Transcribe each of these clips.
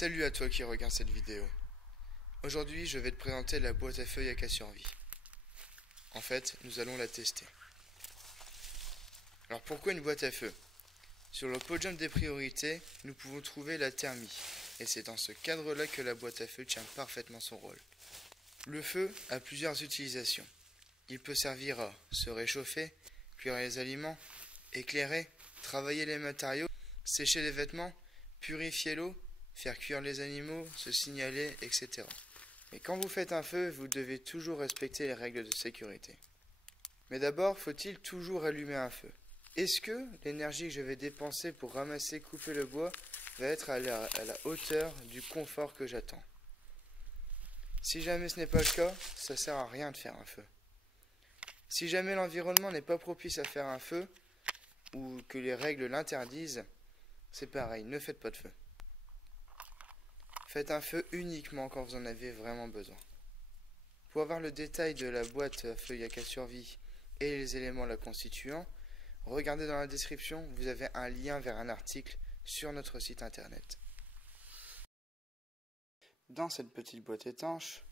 Salut à toi qui regarde cette vidéo. Aujourd'hui, je vais te présenter la boîte à feuilles Acasurvie. En fait, nous allons la tester. Alors pourquoi une boîte à feu? Sur le podium des priorités, nous pouvons trouver la thermie, et c'est dans ce cadre-là que la boîte à feu tient parfaitement son rôle. Le feu a plusieurs utilisations. Il peut servir à se réchauffer, cuire les aliments, éclairer, travailler les matériaux, sécher les vêtements, purifier l'eau, faire cuire les animaux, se signaler, etc. Mais quand vous faites un feu, vous devez toujours respecter les règles de sécurité. Mais d'abord, faut-il toujours allumer un feu? Est-ce que l'énergie que je vais dépenser pour ramasser, couper le bois va être à la hauteur du confort que j'attends? Si jamais ce n'est pas le cas, ça sert à rien de faire un feu. Si jamais l'environnement n'est pas propice à faire un feu, ou que les règles l'interdisent, c'est pareil, ne faites pas de feu. Faites un feu uniquement quand vous en avez vraiment besoin. Pour avoir le détail de la boîte à feuilles Acasurvie et les éléments la constituant, regardez dans la description, vous avez un lien vers un article sur notre site internet. Dans cette petite boîte étanche,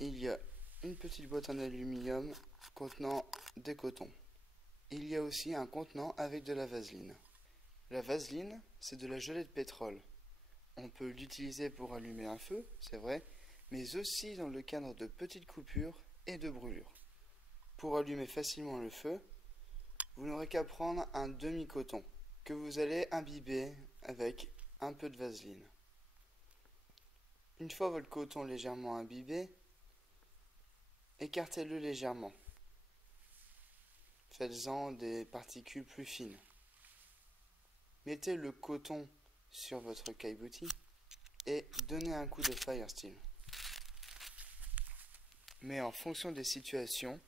il y a une petite boîte en aluminium contenant des cotons. Il y a aussi un contenant avec de la vaseline. La vaseline, c'est de la gelée de pétrole. On peut l'utiliser pour allumer un feu, c'est vrai, mais aussi dans le cadre de petites coupures et de brûlures. Pour allumer facilement le feu, vous n'aurez qu'à prendre un demi-coton que vous allez imbiber avec un peu de vaseline. Une fois votre coton légèrement imbibé, écartez-le légèrement. Faites-en des particules plus fines. Mettez le coton sur votre caillebotis et donnez un coup de Firesteel. Mais en fonction des situations,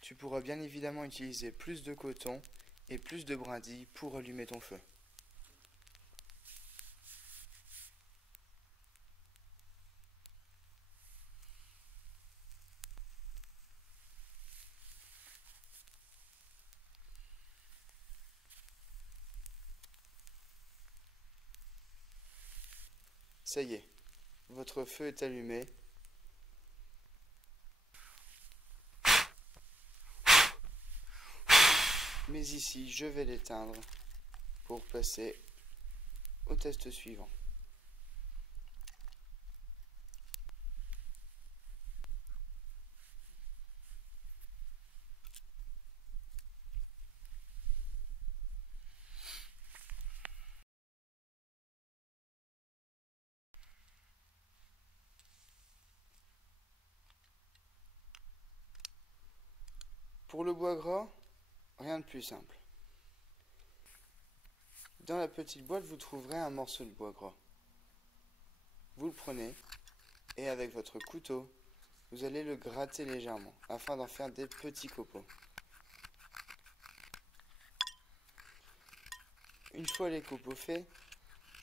tu pourras bien évidemment utiliser plus de coton et plus de brindilles pour allumer ton feu. Ça y est, votre feu est allumé. Mais ici, je vais l'éteindre pour passer au test suivant. Pour le bois gras, rien de plus simple. Dans la petite boîte, vous trouverez un morceau de bois gras. Vous le prenez et avec votre couteau, vous allez le gratter légèrement afin d'en faire des petits copeaux. Une fois les copeaux faits,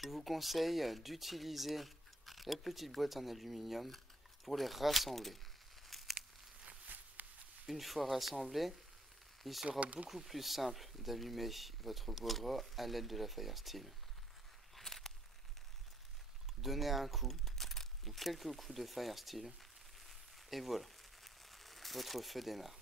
je vous conseille d'utiliser la petite boîte en aluminium pour les rassembler. Une fois rassemblés, il sera beaucoup plus simple d'allumer votre bois gras à l'aide de la Firesteel. Donnez un coup ou quelques coups de Firesteel et voilà, votre feu démarre.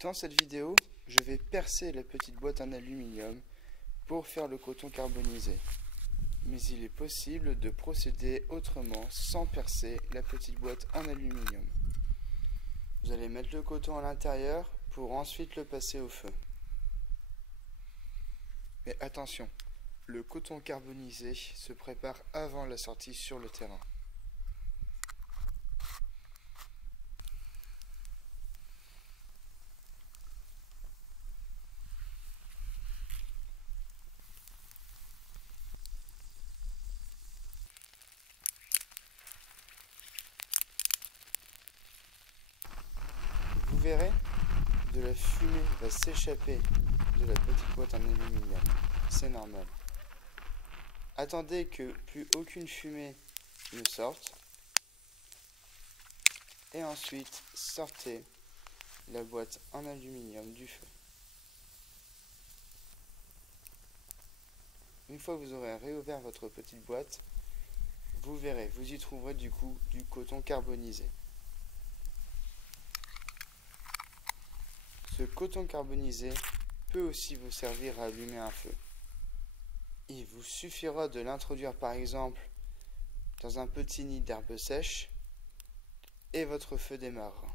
Dans cette vidéo, je vais percer la petite boîte en aluminium pour faire le coton carbonisé. Mais il est possible de procéder autrement sans percer la petite boîte en aluminium. Vous allez mettre le coton à l'intérieur pour ensuite le passer au feu. Mais attention, le coton carbonisé se prépare avant la sortie sur le terrain. verrez, de la fumée va s'échapper de la petite boîte en aluminium. C'est normal. Attendez que plus aucune fumée ne sorte. Et ensuite, sortez la boîte en aluminium du feu. Une fois que vous aurez réouvert votre petite boîte, vous verrez, vous y trouverez du coup du coton carbonisé. Ce coton carbonisé peut aussi vous servir à allumer un feu. Il vous suffira de l'introduire par exemple dans un petit nid d'herbes sèches et votre feu démarrera.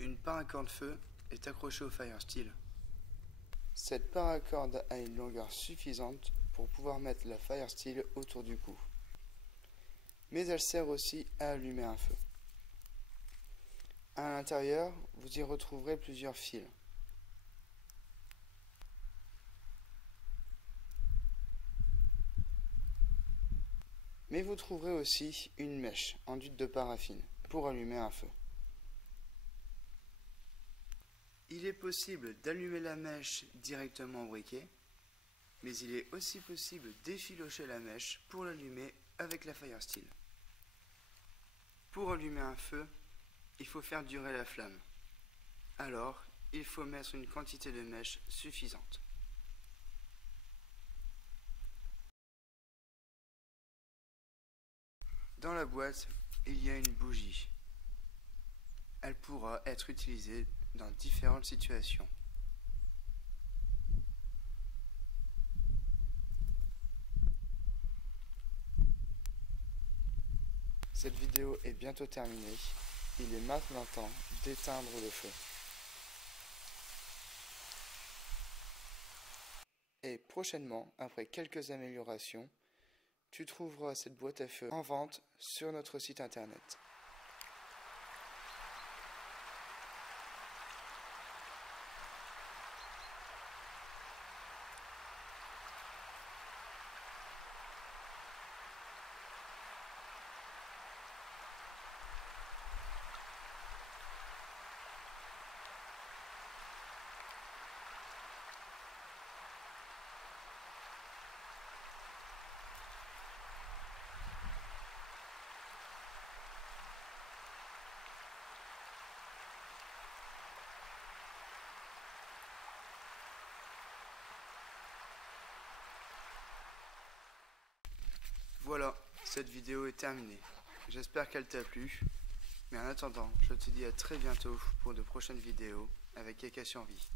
Une paracorde feu est accrochée au firesteel. Cette paracorde a une longueur suffisante pour pouvoir mettre la firesteel autour du cou. Mais elle sert aussi à allumer un feu. À l'intérieur, vous y retrouverez plusieurs fils. Mais vous trouverez aussi une mèche enduite de paraffine pour allumer un feu. Il est possible d'allumer la mèche directement au briquet, mais il est aussi possible d'effilocher la mèche pour l'allumer avec la firesteel. Pour allumer un feu, il faut faire durer la flamme. Alors, il faut mettre une quantité de mèche suffisante. Dans la boîte, il y a une bougie. Elle pourra être utilisée dans différentes situations. Cette vidéo est bientôt terminée. Il est maintenant temps d'éteindre le feu. Et prochainement, après quelques améliorations, tu trouveras cette boîte à feu en vente sur notre site internet. Voilà, cette vidéo est terminée. J'espère qu'elle t'a plu. Mais en attendant, je te dis à très bientôt pour de prochaines vidéos avec Eka Survie.